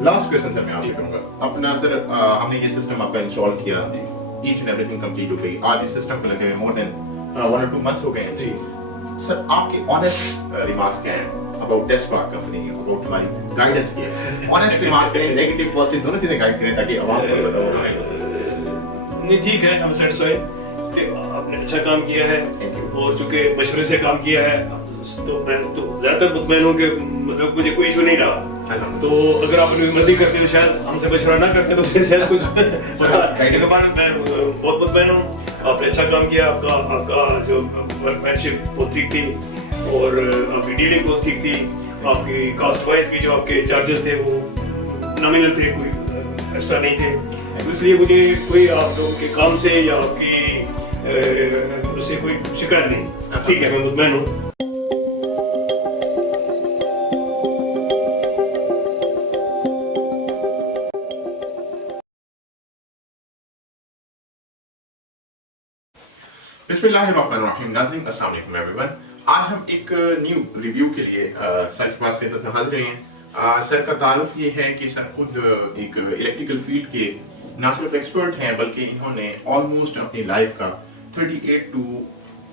Last question sir मैं आपसे करूंगा अपना सर हमने ये सिस्टम आपका इंस्टॉल किया, ईच एंड एवरीथिंग कंप्लीट हो गई, आज इस सिस्टम को लगे मोर देन 1 or 2 months हो गए हैं जी। सर आपके ऑनेस्ट रिमार्क्स क्या हैं अबाउट डेस्कटॉप कंपनी, अबाउट हमारी गाइडेंस की है? ऑनेस्ट रिमार्क्स हैं, नेगेटिव पॉजिटिव दोनों चीजें गाइड करें ताकि आवाम को बताओ। नहीं ठीक है, हम सेटिस्फाइड कि आपने अच्छा काम किया है और चूंकि मशवरे से काम किया है तो मैं तो ज्यादातर मुतमईन हूँ कि मतलब मुझे कोई इशू नहीं रहा। तो अगर आप अपनी मर्जी करते तो शायद हमसे मशवरा ना करते तो फिर शायद कुछ मैं बहुत मुतमईन हूँ। आपने अच्छा काम किया, आपका जो वर्कमैनशिप बहुत ठीक थी और आपकी डीलिंग बहुत ठीक थी। आपकी कास्ट वाइज भी जो आपके चार्जेस थे वो नॉमिनल थे, कोई एक्स्ट्रा नहीं थे। तो इसलिए मुझे कोई आप लोगों के काम से या आपकी उससे कोई शिकायत नहीं। ठीक है, मैं मुतमईन हूँ। बिस्मिल्लाहिर्रहमानिर्रहीम। नाज़रीन अस्सलाम वालेकुम एवरीवन। आज हम एक न्यू रिव्यू के लिए सर के पास खिदमत में हाजिर हैं। सर का तारुफ ये है कि सर खुद एक इलेक्ट्रिकल फील्ड के ना सिर्फ एक्सपर्ट हैं बल्कि इन्होंने ऑलमोस्ट अपनी लाइफ का 38 to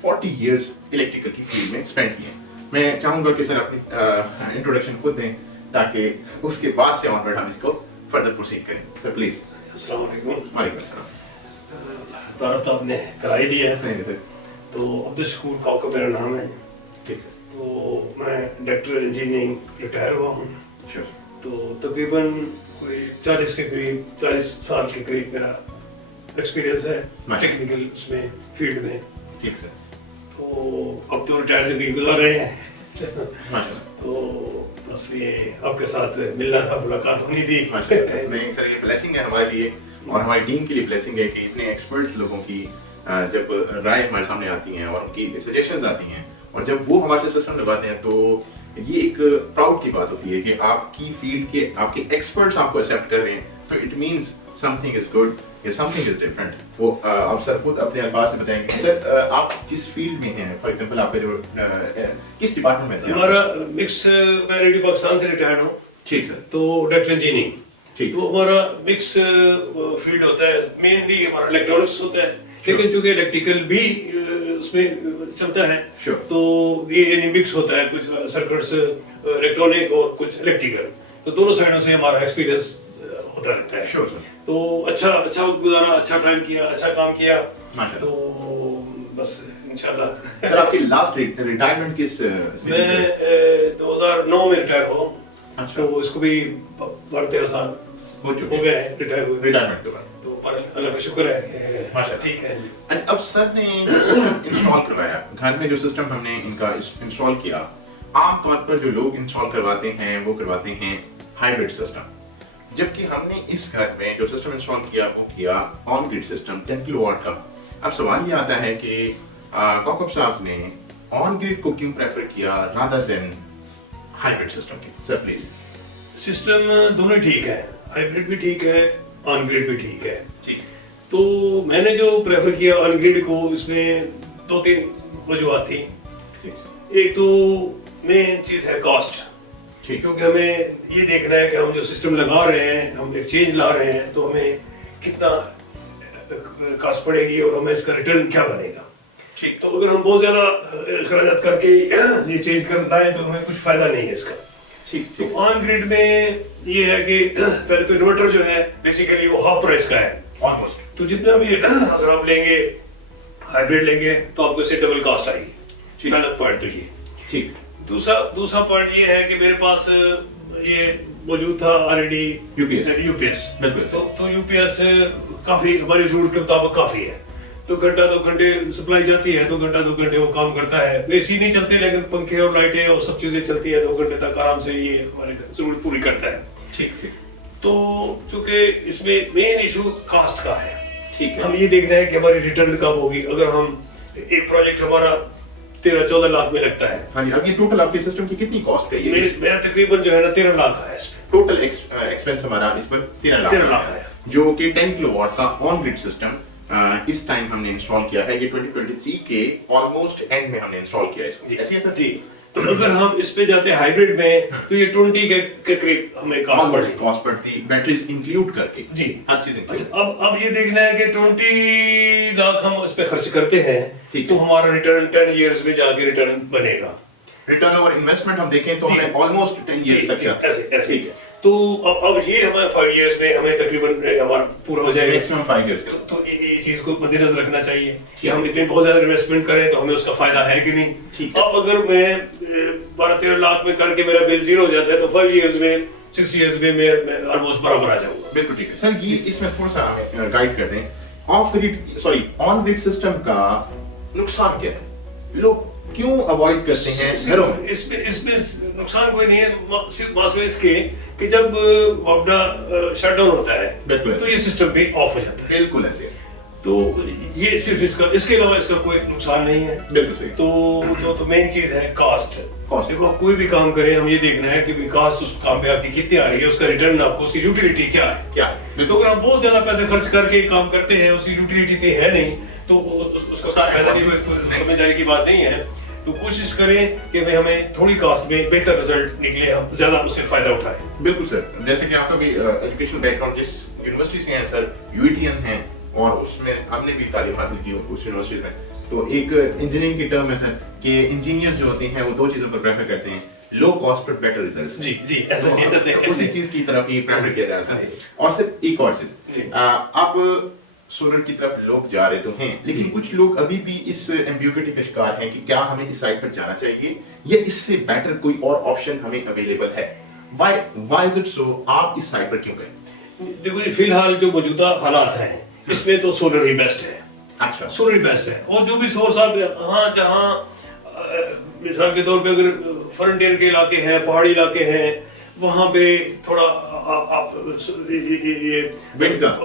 40 इयर्स इलेक्ट्रिकल की फील्ड में स्पेंड किए। मैं चाहूँगा कि सर अपनी इंट्रोडक्शन खुद दें ताकि उसके बाद से ऑनवर्ड हम इसको फर्दर प्रोसीड करें। Sir please. अस्सलाम वालेकुम। वालेकुम सलाम। तारुफ तो आपने करा ही दिया है। नहीं सर। तो अब्दुल शकूर काका मेरा नाम है। ठीक सर। तो मैं डायरेक्टर इंजीनियरिंग रिटायर हुआ हूँ। श्योर। तो तकरीबन कोई 40 के करीब 40 साल के करीब मेरा एक्सपीरियंस है टेक्निकल उसमें फील्ड में। ठीक सर। तो अब तो रिटायर जिंदगी गुजार रहे हैं। माशाल्लाह। तो बस ये आपके साथ मिलना था, मुलाकात होनी थी। नहीं सर, ये ब्लेसिंग है हमारे लिए और हमारी टीम के लिए ब्लेसिंग है कि इतने एक्सपर्ट लोगों की जब राय हमारे सामने आती हैं और उनकी सजेशंस आती हैं और जब वो हमारे से सिस्टम लगाते हैं तो ये एक प्राउड की बात होती है कि आपकी फील्ड के आपके एक्सपर्ट्स आपको एक्सेप्ट कर रहे हैं, तो it means something is good या समथिंग इज डिफरेंट। वो आप सर खुद अपने अल्फाज से बताएंगे। सर आप जिस फील्ड में हैं, फॉर एग्जांपल आपके जो किस डिपार्टमेंट में थे? हमारा मिक्स, मैं रेडियो पाकिस्तान से रिटायर्ड हूँ। ठीक सर। तो डायरेक्टर इंजीनियरिंग। ठीक। तो हमारा मिक्स फील्ड होता है, मेनली हमारा इलेक्ट्रॉनिक्स होता है, लेकिन चूंकि इलेक्ट्रिकल भी उसमें चलता है। तो ये यानी मिक्स होता है, कुछ सर्किट्स इलेक्ट्रॉनिक और कुछ इलेक्ट्रिकल, तो दोनों साइडों से हमारा एक्सपीरियंस होता रहता है। Sure sir. तो अच्छा गुजारा, अच्छा टाइम किया, अच्छा काम किया। माशाल्लाह। तो बस इंशाल्लाह। सर आपकी लास्ट रिटायरमेंट किस मैं 2009 में रिटायर हुआ। अच्छा। तो इसको भी 12-13 साल हो गए हैं रिटायर हुए। रिटायरमेंट के बाद। तो पर अल्लाह का शुक्र है माशाल्लाह। ठीक है। अच्छा, अब सर ने इंस्टॉल करवाया घर में, जो सिस्टम हमने इनका इंस्टॉल किया, आमतौर पर जो लोग इंस्टॉल करवाते हैं वो करवाते हैं हाइब्रिड सिस्टम, जबकि हमने इस घर में जो सिस्टम इंस्टॉल किया वो किया ऑन ग्रिड सिस्टम 10 किलोवाट का। अब सवाल ये आता है कि कॉकब साहब ने ऑन ग्रिड को क्यों प्रेफर किया रादर देन हाइब्रिड सिस्टम की? Sir please. सिस्टम दोनों ठीक है, हाइब्रिड भी ठीक है, ऑन ग्रिड भी ठीक है। ठीक। तो मैंने जो प्रेफर किया ऑन ग्रिड को, इसमें 2-3 वजूहत थी। एक तो मेन चीज है कॉस्ट, क्योंकि हमें ये देखना है कि हम जो सिस्टम लगा रहे हैं, हम एक चेंज ला रहे हैं, तो हमें कितना कॉस्ट पड़ेगी और हमें इसका रिटर्न क्या बनेगा। ठीक। तो अगर हम बहुत ज्यादा खर्च करके ये चेंज करना है तो हमें कुछ फायदा नहीं है इसका। ठीक। तो ऑन ग्रिड में ये है कि पहले तो इन्वर्टर जो है बेसिकली वो हाफ प्राइस का है ऑलमोस्ट। तो जितना भी अगर आप लेंगे हाइब्रिड लेंगे तो आपको इससे डबल कॉस्ट आएगी। पहला पॉइंट तो ये। ठीक। दूसरा पॉइंट ये है कि मेरे पास ये मौजूद था ऑलरेडी यूपीएस। तो यूपीएस काफी हमारी जरूरत के मुताबिक काफी है। तो घंटा 2 घंटे सप्लाई जाती है, 2 घंटा 2 घंटे वो काम करता है। एसी नहीं चलते लेकिन पंखे और लाइटें और सब चीजें चलती है, 2 घंटे तक आराम से ये हमारी जरूरत पूरी करता है। ठीक। तो चूंकि इसमें मेन इशू कास्ट का है। ठीक है। हम ये देखना है कि हमारी रिटर्न कब होगी। अगर हम एक प्रोजेक्ट हमारा 13-14 लाख में लगता है। हाँ जी। अब ये टोटल आपके सिस्टम की कितनी कॉस्ट गई है? मेरा तकरीबन जो है ना 13 लाख है इसमें। टोटल एक्सपेंस हमारा इस पर 13 लाख है, जो कि 10 किलोवाट का ऑन ग्रिड सिस्टम इस टाइम हमने इंस्टॉल किया है। ये 2023 के ऑलमोस्ट एंड में हमने इंस्टॉल किया है इसको। ऐसे है सर? जी। तो अगर हम इस पे जाते हैं हाइब्रिड में तो ये 20 के करीब हमें कॉस्ट पड़ती बैटरीज इंक्लूड करके जी हर चीज include। अच्छा अब ये देखना है कि 20 लाख हम उस पे खर्च करते हैं तो हमारा रिटर्न 10 इयर्स में जाके रिटर्न बनेगा। रिटर्न ओवर इन्वेस्टमेंट हम देखें तो हमें ऑलमोस्ट 10 इयर्स तक जाता है। ऐसे तो अब ये हमारे 5 इयर्स में हमें तकरीबन हमारा पूरा हो जाएगा मैक्सिमम 5 इयर्स तो ये चीज को मद्देनजर रखना चाहिए कि हम इतने बहुत ज्यादा इन्वेस्टमेंट करें तो हमें उसका फायदा है कि नहीं। अब अगर मैं 12-13 लाख में करके मेरा बिल जीरो हो जाता है तो 5 इयर्स में 6 इयर्स में मैं ऑलमोस्ट बराबर आ जाऊंगा। बिल्कुल ठीक है सर, ये इसमें थोड़ा सा हमें गाइड कर दें। ऑन ग्रिड सिस्टम का नुकसान क्या है, लोग क्यों अवॉइड करते हैं घरों में? इसमें नुकसान कोई नहीं है, सिर्फ मसला इसके कि जब वापडा शटडाउन होता है तो ये सिस्टम भी ऑफ हो जाता है। बिल्कुल ऐसे, तो ये सिर्फ इसके अलावा इसका कोई नुकसान नहीं है। बिल्कुल सही। तो मेन चीज है कॉस्ट। देखो आप कोई भी काम करें हम ये देखना है कि विकास उस काम पे आपकी कितनी आ रही है, उसका रिटर्न आपको, उसकी यूटिलिटी क्या है। तो अगर हम बहुत ज्यादा पैसे खर्च करके काम करते हैं उसकी यूटिलिटी तो है नहीं तो उसका फायदा नहीं, समझदारी की बात नहीं है। तो कोशिश करें कि भाई हमें थोड़ी कॉस्ट में बेहतर रिजल्ट निकले, हम ज्यादा उससे फायदा उठाएं। बिल्कुल सर, जैसे कि आपका भी एजुकेशन बैकग्राउंड जिस यूनिवर्सिटी से है सर, यूईटीएन है और उसमें हमने भी तालीम हासिल की उस यूनिवर्सिटी में। तो एक इंजीनियरिंग की टर्म है सर कि इंजीनियर्स जो होते हैं वो दो चीजों पर प्रेफर करते हैं, लो कॉस्ट पर बेटर रिजल्ट्स। जी ऐसे उसी चीज की तरफ ही प्रेफर किया जाता है। और सिर्फ एक और चीज, अब सोलर की तरफ लोग जा रहे तो हैं, लेकिन कुछ लोग अभी भी इस एम्बिग्युइटी का शिकार हैं कि क्या हमें इस साइड पर जाना चाहिए या इससे बेटर कोई और ऑप्शन हमें अवेलेबल है। Why is it so? आप इस साइड पर क्यों गए? देखो जी, फिलहाल जो मौजूदा हालात हैं इसमें तो सोलर ही बेस्ट है। अच्छा, सोलर ही बेस्ट है। और जो भी सोर्स आप जहाँ मिसाल के तौर पे अगर फ्रंटियर के इलाके हैं, पहाड़ी इलाके हैं, वहाँ पे थोड़ा आप ये विंड का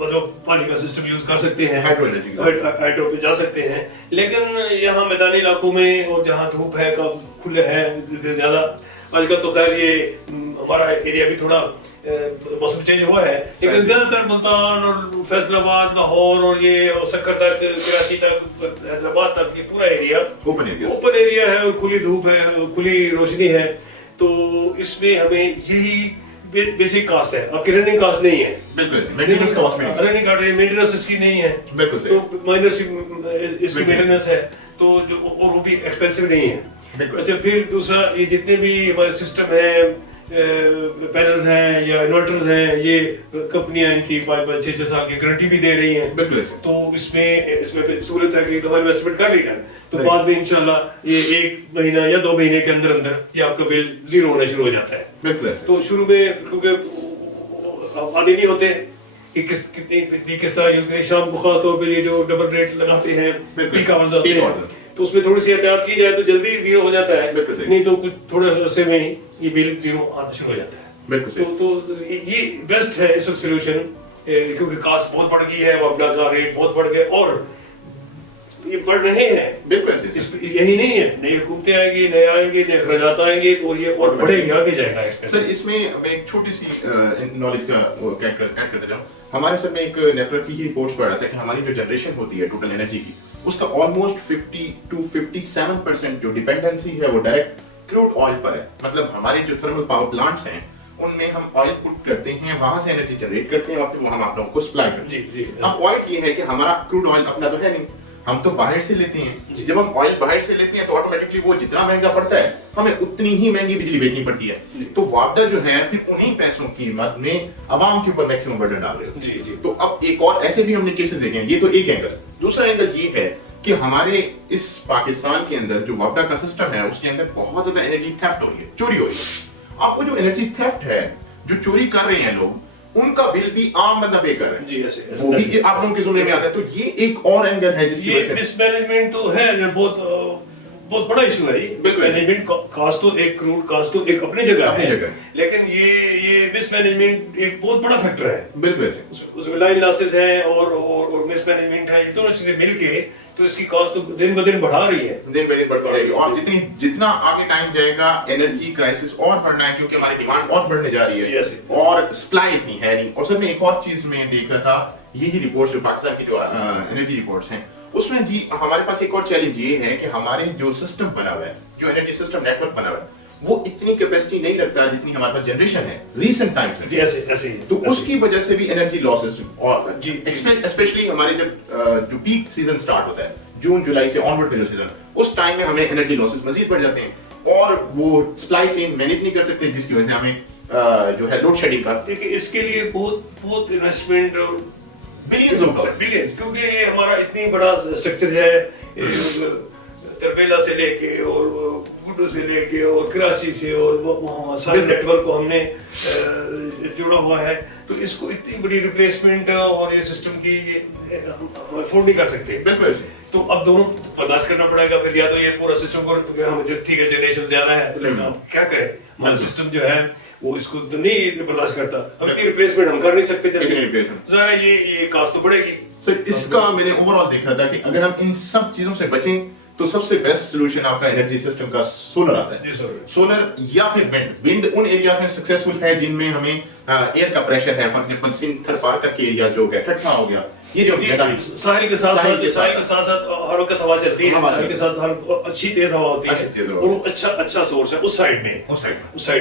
मतलब पानी का सिस्टम यूज कर सकते हैं, हाइड्रो पे जा सकते हैं। लेकिन यहाँ मैदानी इलाकों में और जहाँ धूप है कब खुले है ज्यादा, आजकल तो खैर ये हमारा एरिया भी थोड़ा मौसम चेंज हुआ है, लेकिन ज्यादातर मुल्तान और फैसलाबाद, लाहौर और ये और सक्कर तक, कराची तक, हैदराबाद तक ये पूरा एरिया ओपन एरिया है और खुली धूप है, खुली रोशनी है। तो इसमें हमें यही बेसिक कॉस्ट है, आपकी रनिंग कॉस्ट नहीं है। मेंटेनेंस कॉस्ट में रनिंग कॉस्ट है, मेंटेनेंस इसकी नहीं है। तो माइनर इसकी मेंटेनेंस है तो और वो भी एक्सपेंसिव नहीं है। अच्छा, फिर दूसरा ये जितने भी हमारे सिस्टम है, पैनल्स हैं या इन्वर्टर्स हैं, ये कंपनियां इनकी 5-6 साल की गारंटी भी दे रही हैं। तो इसमें सहूलत है कि दफा इन्वेस्टमेंट कर ली ना तो बाद में इंशाल्लाह ये 1 महीना या 2 महीने के अंदर अंदर ये आपका बिल जीरो होना शुरू हो जाता है। तो शुरू में क्योंकि आदि नहीं होते कि कितनी बिजली किस तरह यूज करें, शाम को खास तौर पे ये जो डबल रेट लगाते हैं, पीक आवर्स आते हैं, तो उसमें थोड़ी सी एहतियात की जाए तो जल्दी जीरो हो जाता है, नहीं तो कुछ थोड़े अरसे में ये बिल जीरो आना शुरू हो जाता है। तो ये बेस्ट है इस वक्त सोल्यूशन, क्योंकि कास्ट बहुत बढ़ गई है, अपना का रेट बहुत बढ़ गया और ये बढ़ रहे हैं। यही नहीं है, नई हुकूमतें आएंगी, नए आएंगे, नए खर्चात आएंगे तो ये और बढ़ेगा, आगे जाएगा। सर इसमें मैं एक छोटी सी नॉलेज का ऐड कर देता हूँ। हमारे सर में एक नेटवर्क की रिपोर्ट्स पढ़ रहा था कि हमारी जो जनरेशन होती है टोटल एनर्जी की, उसका ऑलमोस्ट 50 to 57% जो डिपेंडेंसी है वो डायरेक्ट क्रूड ऑयल पर है। मतलब हमारे जो थर्मल पावर प्लांट्स हैं उनमें हम ऑयल पुट करते हैं, वहां से एनर्जी जनरेट करते हैं और फिर हम आप लोगों को सप्लाई करते हैं। अब पॉइंट ये है कि हमारा क्रूड ऑयल अपना तो है नहीं, हम तो बाहर से लेते हैं। जब हम ऑयल बाहर से लेते हैं तो ऑटोमेटिकली वो जितना महंगा पड़ता है हमें उतनी ही महंगी बिजली बेचनी पड़ती है। तो वापडा जो है फिर उन्हीं पैसों की मद में आवाम के ऊपर मैक्सिमम बर्डन डाल रहे हो। तो अब एक और ऐसे भी हमने केसेस देखे हैं, ये तो एक एंगल। दूसरा एंगल ये है कि हमारे इस पाकिस्तान के अंदर जो वापडा का सिस्टम है उसके अंदर बहुत ज्यादा एनर्जी थेफ्ट हो रही है, चोरी हो रही है। अब वो जो एनर्जी थेफ्ट है, जो चोरी कर रहे हैं लोग, उनका बिल भी आम बंदा पे कर रहा है जी, वो भी आप लोगों के ज़ुम्मे में आता है। तो ये एक और एंगल है जिसकी वजह से मिसमैनेजमेंट तो है, बहुत बड़ा इशू है। मैनेजमेंट कॉस्ट तो एक क्रूड कॉस्ट तो एक अपनी जगह है, लेकिन ये मिसमैनेजमेंट एक बहुत बड़ा फैक्टर है। बिल्कुल उसमें लाइन लॉसेस हैं और मिसमैनेजमेंट है, ये दोनों चीजें मिलके तो इसकी कॉस्ट तो दिन ब दिन बढ़ा रही है, दिन ब दिन बढ़ती रहेगी। और जितना आगे टाइम जाएगा एनर्जी क्राइसिस और बढ़ना है, क्योंकि हमारी डिमांड बहुत बढ़ने जा रही है और सप्लाई इतनी है नहीं। और सर मैं एक और चीज में देख रहा था, यही रिपोर्ट्स जो पाकिस्तान की जो एनर्जी रिपोर्ट्स हैं उसमें जी हमारे पास एक और चैलेंज ये है कि हमारे जो सिस्टम बना हुआ है जो एनर्जी सिस्टम नेटवर्क बना हुआ है वो इतनी कैपेसिटी नहीं रखता जितनी हमारे पास जनरेशन है रीसेंट टाइम्स में। ऐसे ऐसे ही तो उसकी वजह से भी एनर्जी लॉसेस और जी स्पेशली हमारे जब जो पीक सीजन स्टार्ट होता है जून जुलाई से ऑनवर्ड का जो सीजन, उस टाइम में हमें एनर्जी लॉसेस मजीद बढ़ जाते हैं और वो सप्लाई चेन मैनेज नहीं कर सकते, जिसकी वजह से हमें जो है लोड शेडिंग का देखिए इसके लिए बहुत इन्वेस्टमेंट और बिलियंस ऑफ डॉलर बिलियन, क्योंकि ये हमारा इतनी बड़ा स्ट्रक्चर है तरबेला से लेके और गुड्डू से लेके और कराची से और वहाँ सारे नेटवर्क को हमने जुड़ा हुआ है, तो इसको इतनी बड़ी रिप्लेसमेंट और ये सिस्टम की हम अफोर्ड नहीं कर सकते। बिल्कुल। तो अब दोनों बर्दाश्त करना पड़ेगा, फिर या तो ये पूरा सिस्टम को हम ठीक है जनरेशन ज्यादा है तो लेकिन अब क्या करें, हमारा सिस्टम जो है वो इसको तो नहीं बर्दाश्त करता, अब इतनी रिप्लेसमेंट हम कर नहीं सकते, ज़रा ये कास्ट तो बढ़ेगी। सर इसका मैंने ओवरऑल देख रहा था कि अगर हम इन सब चीजों से बचें तो सबसे बेस्ट सोल्यूशन आपका एनर्जी सिस्टम का सोलर आता है। सोलर या फिर विंड। विंड उन एरिया में सक्सेसफुल है जिनमें हमें एयर का प्रेशर है, फॉर एग्जांपल सिंध थर पार करके एरिया जो है ठट्ठा हो गया, ये जो साहिल के साथ साथ हर वक्त हवा चलती है, साहिल के साथ हर अच्छी तेज हवा होती है और वो अच्छा सोर्स है उस साइड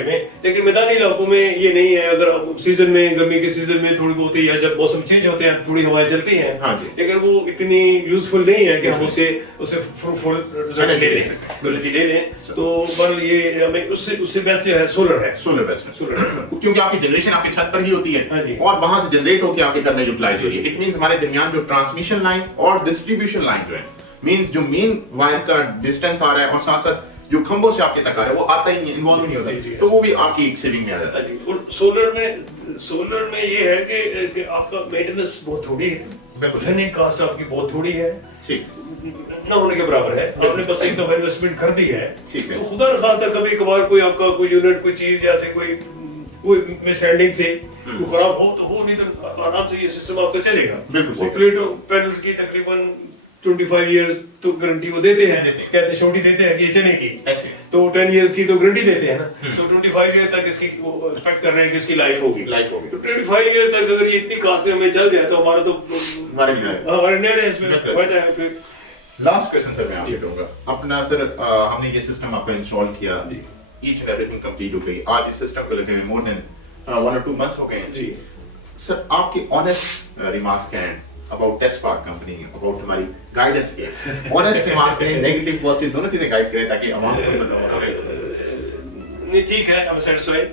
में। लेकिन मैदानी इलाकों में ये नहीं है। अगर सीजन में गर्मी के सीजन में थोड़ी बहुत या जब मौसम चेंज होते हैं थोड़ी हवाएं चलती हैं, लेकिन वो इतनी यूजफुल नहीं है कि हम उसे फ्रूटफुल रिजल्ट ले लें। तो पर ये हमें उससे बेस्ट जो है सोलर है। सोलर बेस्ट है, क्योंकि आपकी जनरेशन आपकी छत पर ही होती है और वहां से जनरेट होकर आपके करने यूटिलाइज हो रही है। इट मींस हमारे दरमियान जो ट्रांसमिशन लाइन और डिस्ट्रीब्यूशन लाइन जो है, मींस जो मेन वायर का डिस्टेंस आ रहा है और साथ साथ जो खंभों से आपके तक आ रहा है वो आता ही नहीं, इन्वॉल्व नहीं होता, तो वो भी आपकी एक सेविंग में आ जाता है। और सोलर में ये है कि आपका मेंटेनेंस बहुत थोड़ी है, रनिंग कास्ट आपकी बहुत थोड़ी है, ना होने के बराबर है। आपने बस एक दफा इन्वेस्टमेंट कर दी है तो खुदा न खास्ता कभी कभार कोई आपका कोई यूनिट कोई चीज या से कोई मिसहैंडलिंग से वो खराब हो तो वो नहीं तो आराम से ये सिस्टम आपका चलेगा। और प्लेटो पैनल्स की तकरीबन 25 इयर्स तो गारंटी वो देते हैं, कहते छोटी देते हैं कि ये चलेगी, तो 10 इयर्स की तो गारंटी देते हैं ना, तो 25 इयर्स तक इसकी वो एक्सपेक्ट कर रहे हैं कि इसकी लाइफ होगी। तो 25 इयर्स तक अगर ये इतनी कास्ट से हमें चल जाए तो हमारा तो हमारे नए इसमें फायदा है। फिर लास्ट क्वेश्चन सर मैं आपसे करूंगा अपना सर, हमने ये सिस्टम आपका इंस्टॉल किया, ईच एंड एवरीथिंग कंप्लीट हो गई, आज इस सिस्टम को लगे हुए मोर देन 1 or 2 months हो गए हैं जी सर। आपके ऑनेस्ट रिमार्क्स क्या हैं अबाउट टेस्टपार्क कंपनी, अबाउट हमारी गाइडेंस के ऑनेस्ट रिमार्क्स हैं, नेगेटिव पॉजिटिव दोनों चीजें गाइड करें ताकि आवाम को बताओ। नहीं ठीक है, आई एम सैटिस्फाइड,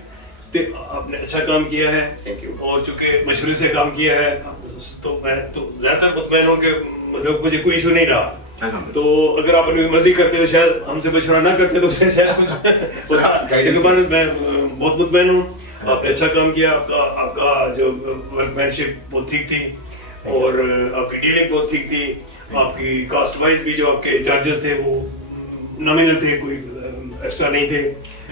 आपने अच्छा काम किया है, थैंक यू। और चूंकि मशवरे से काम किया है तो मैं तो ज्यादातर मुतमईन हूं कि मतलब मुझे कोई इशू नहीं रहा। तो अगर आप अपनी मर्जी करते तो शायद हमसे मशवरा ना करते तो शायद कुछ मैं बहुत मुतमईन हूँ। आपने अच्छा काम किया, आपका जो वर्कमैनशिप बहुत ठीक थी और आपकी डीलिंग बहुत ठीक थी, आपकी कास्ट वाइज भी जो आपके चार्जेस थे वो नॉमिनल थे, कोई एक्स्ट्रा नहीं थे,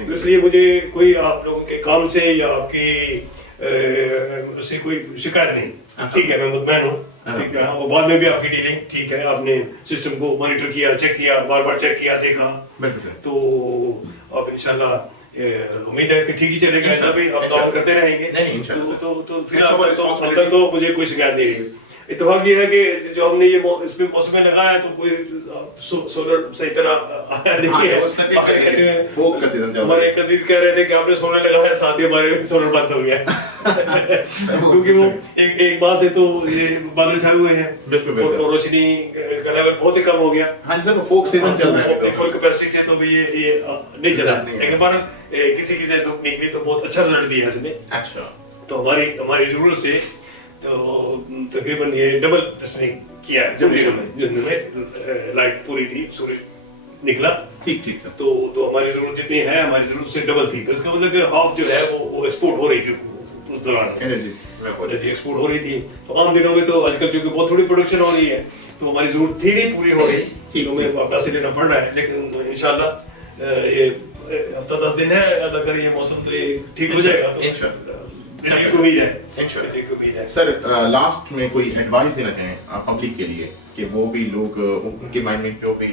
तो इसलिए मुझे कोई आप लोगों के काम से या आपकी उससे कोई शिकायत नहीं। ठीक है, मैं मुतमईन हूँ, ठीक है। और बाद में भी आपकी डीलिंग ठीक है, आपने सिस्टम को मॉनिटर किया, चेक किया, बार बार चेक किया, देखा, तो अब इंशाल्लाह उम्मीद है कि ठीक ही चलेगा, ऐसा भी अब काम करते रहेंगे। तो फिर अब तक तो मुझे कोई शिकायत नहीं रही। इत्तेफाक ये है कि जो हमने ये इसमें मौसम में लगाया है तो कोई सोलर सही तरह नहीं है। हमारे एक अजीज कह रहे थे कि आपने सोलर लगाया, साथ ही हमारे सोलर बंद हो गया क्योंकि वो एक बात से तो ये बादल छाए हुए हैं और रोशनी का लेवल बहुत ही कम हो गया। हाँ सर, फोक सीजन चल रहा है, फुल कैपेसिटी से तो ये नहीं चला, लेकिन पर किसी से धूप निकली तो बहुत अच्छा रिजल्ट दिया इसने। अच्छा, तो हमारी जरूरत से तो तकरीबन ये डबल इसने किया है। जनवरी में लाइट पूरी थी, सूरज निकला, ठीक सर। तो हमारी जरूरत जितनी है हमारी जरूरत से डबल थी, तो इसका मतलब कि हाफ जो है वो एक्सपोर्ट हो रही थी उस दौरान, एनर्जी एक्सपोर्ट हो रही थी। तो आम दिनों में तो आजकल जो बहुत थोड़ी प्रोडक्शन हो रही है तो हमारी जरूरत थी नहीं पूरी हो रही, तो हमें वापस से लेना पड़ रहा है। लेकिन इंशाल्लाह ये हफ्ता 10 दिन है, अगर ये मौसम तो ये ठीक हो जाएगा तो उम्मीद है। सर लास्ट में कोई एडवाइस देना चाहें आप पब्लिक के लिए कि वो भी लोग उनके माइंड में जो भी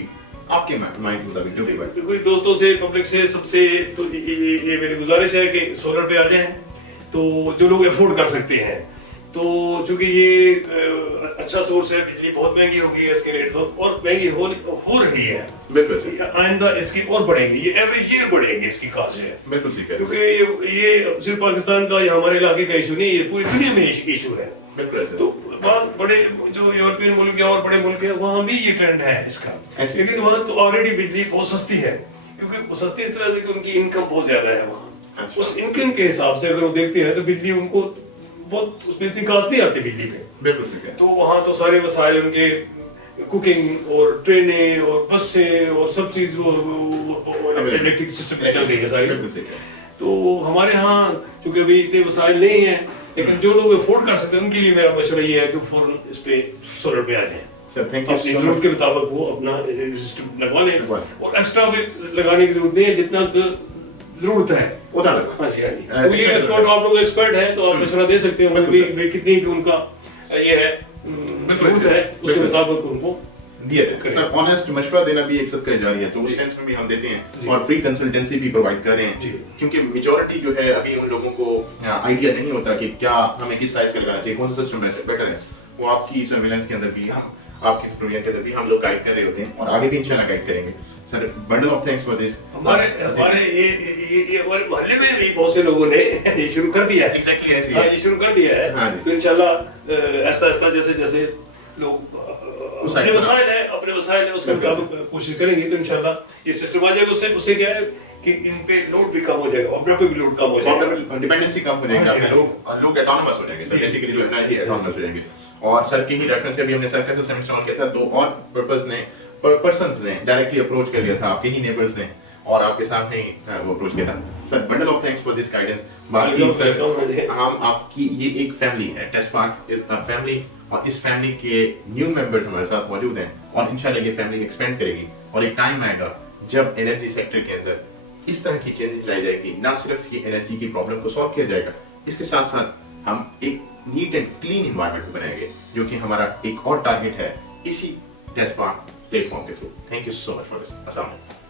आपके माइंड मुताबिक जो भी कोई दोस्तों से पब्लिक से सबसे तो ये मेरी गुजारिश है कि सोलर पे आ जाएं, तो जो लोग अफोर्ड कर सकते हैं तो चूंकि ये अच्छा सोर्स है, बिजली बहुत महंगी हो गई है, इसके रेट और महंगी हो रही है, बिल्कुल सही, आइंदा इसकी और बढ़ेंगी, ये एवरी ईयर बढ़ेंगी इसकी कास्ट है। बिल्कुल सही कह रहे क्योंकि ये सिर्फ पाकिस्तान का या हमारे इलाके का इशू नहीं, ये पूरी दुनिया में इशू है। बिल्कुल तो बहुत बड़े जो यूरोपियन मुल्क या और बड़े मुल्क है वहाँ भी ये ट्रेंड है इसका, लेकिन वहाँ तो ऑलरेडी बिजली बहुत सस्ती है, क्योंकि वो सस्ती इस तरह से कि उनकी इनकम बहुत ज्यादा है वहाँ। उस इनकम के हिसाब से अगर वो देखते हैं तो बिजली उनको बहुत उसमें इतनी कास्ट नहीं आती बिजली पे। बिल्कुल सही है। तो वहाँ तो सारे वसाइल उनके कुकिंग और ट्रेनें और बसें और सब चीज वो इलेक्ट्रिक सिस्टम में चल रही है सारी। बिल्कुल सही है। तो हमारे यहाँ चूंकि अभी इतने वसाइल नहीं है, लेकिन जो लोग अफोर्ड कर सकते हैं उनके लिए मेरा मशवरा ये है कि फौरन इस पे सोलर पे आ जाए। सर थैंक यू अपनी सो जरूरत मच। के मुताबिक वो अपना सिस्टम लगवा लें और एक्स्ट्रा भी लगाने की जरूरत नहीं है, जितना जरूरत है उतना लगा। हाँ जी हाँ जी। क्योंकि एक्सपर्ट आप लोग एक्सपर्ट हैं तो आप मशवरा दे सकते हो भी कितनी की उनका ये है जरूरत है, उसके मुताबिक उनको दिया जाए। सर ऑनेस्ट मशवरा देना भी एक सदका जारी है, तो उस सेंस में भी हम देते हैं और फ्री कंसल्टेंसी भी प्रोवाइड कर रहे हैं, क्योंकि मेजॉरिटी जो है अभी उन लोगों को आइडिया नहीं होता कि क्या हमें किस साइज का लगाना चाहिए, कौन सा सिस्टम बेटर है। वो आपकी सर्विलेंस के अंदर भी हम आपकी सुपरविजन के अंदर भी हम लोग गाइड कर रहे होते हैं और आगे भी इंशाल्लाह गाइड करेंगे। Sir bundle of thanks for this. हमारे ये हमारे मोहल्ले में भी बहुत से लोगों ने ये शुरू कर दिया है। एग्जैक्टली ऐसे हाँ, ये शुरू कर दिया है। हाँ जी। तो इंशाल्लाह ऐसा ऐसा जैसे जैसे लोग अपने वसाइल है उसके मुताबिक कोशिश करेंगे तो इंशाल्लाह ये सिस्टम आ जाएगा। उससे क्या है कि इन पे लोड भी कम हो जाएगा, ऑपरेटर पे भी लोड कम हो जाएगा, डिपेंडेंसी कम हो जाएगी, लोग ऑटोनोमस हो जाएंगे सर, बेसिकली जो है ना ये ऑटोनोमस हो जाएंगे। और सर के ही रेफरेंस से भी हमने सर का सिस्टम इंस्टॉल किया था, दो और पर्सन्स ने डायरेक्टली अप्रोच कर लिया था, आपके ही नेबर्स ने, और आपके सामने ही वो अप्रोच किया था। Sir bundle of thanks for this guidance. बाकी सर हम आपकी ये एक फैमिली है, test park is a family, और इस फैमिली के न्यू मेंबर्स हमारे साथ मौजूद हैं और इंशाल्लाह ये फैमिली एक्सपेंड करेगी और एक टाइम आएगा जब एनर्जी सेक्टर के अंदर इस तरह की चेंजेस लाई जाएगी, ना सिर्फ ये एनर्जी की प्रॉब्लम को सॉल्व किया जाएगा, इसके साथ साथ हम एक नीट एंड क्लीन एनवायरनमेंट बनाएंगे, जो कि हमारा एक और टारगेट है इसी टेस्ट पार्क प्लेटफॉर्म के through. Thank you so much for this. अस्सलाम वालेकुम।